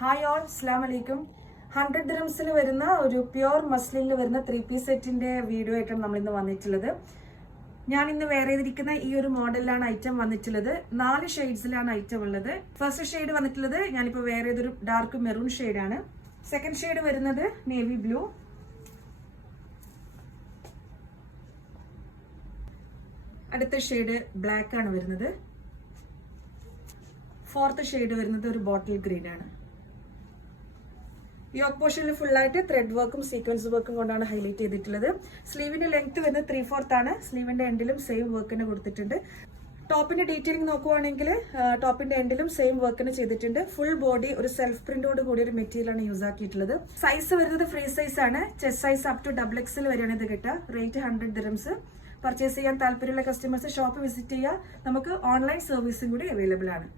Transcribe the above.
Hi all, അസ്സലാമു അലൈക്കും. 100 ദിറംസിൽ വരുന്ന ഒരു പ്യുവർ മസ്ലിനിൽ വരുന്ന 3-പീസ് സെറ്റിന്റെ വീഡിയോ ആയിട്ടാണ് നമ്മൾ ഇന്ന് വന്നിട്ടുള്ളത്. ഞാൻ ഇന്ന് വേറെ ചെയ്തിരിക്കുന്ന ഈ ഒരു മോഡലിലാണ് ഐറ്റം വന്നിട്ടുള്ളത്. 4 ഷെയ്ഡ്സിലാണ് ഐറ്റം ഉള്ളത്. ഫസ്റ്റ് ഷെയ്ഡ് വന്നിട്ടുള്ളത് ഞാനിപ്പോൾ വേറെ ഏതൊരു ഡാർക്ക് മെറൂൺ ഷെയ്ഡാണ്. സെക്കൻഡ് ഷെയ്ഡ് വരുന്നത് നേവി ബ്ലൂ. അടുത്ത ഷെയ്ഡ് ബ്ലാക്ക് ആണ് വരുന്നത്. ഫോർത്ത് ഷെയ്ഡ് വരുന്നത് ഒരു ബോട്ടിൽ ഗ്രീൻ ആണ്. യോക്ക് പോർഷനിൽ ഫുള്ളായിട്ട് ത്രെഡ് വർക്കും സീക്വൻസ് വർക്കും കൊണ്ടാണ് ഹൈലൈറ്റ് ചെയ്തിട്ടുള്ളത്. സ്ലീവിന്റെ ലെങ്ത് വരുന്നത് 3/4 ആണ്. സ്ലീവിന്റെ എൻഡിലും സെയിം വർക്കിന് കൊടുത്തിട്ടുണ്ട്. ടോപ്പിന്റെ ഡീറ്റെയിലിംഗ് നോക്കുവാണെങ്കിൽ ടോപ്പിന്റെ എൻഡിലും സെയിം വർക്കിന് ചെയ്തിട്ടുണ്ട്. ഫുൾ ബോഡി ഒരു സെൽഫ് പ്രിന്റോട് കൂടി ഒരു മെറ്റീരിയൽ ആണ് യൂസ് ആക്കിയിട്ടുള്ളത്. സൈസ് വരുന്നത് ഫ്രീ സൈസ് ആണ്. Chest size up to XXL വരെയാണ് ഇത് കിട്ടുക. Rate 100 dirhams. പർച്ചേസ് ചെയ്യാൻ താല്പര്യമുള്ള കസ്റ്റമേഴ്സ് ഷോപ്പ് വിസിറ്റ് ചെയ്യുക. നമുക്ക് ഓൺലൈൻ സർവീസും കൂടി അവൈലബിൾ ആണ്.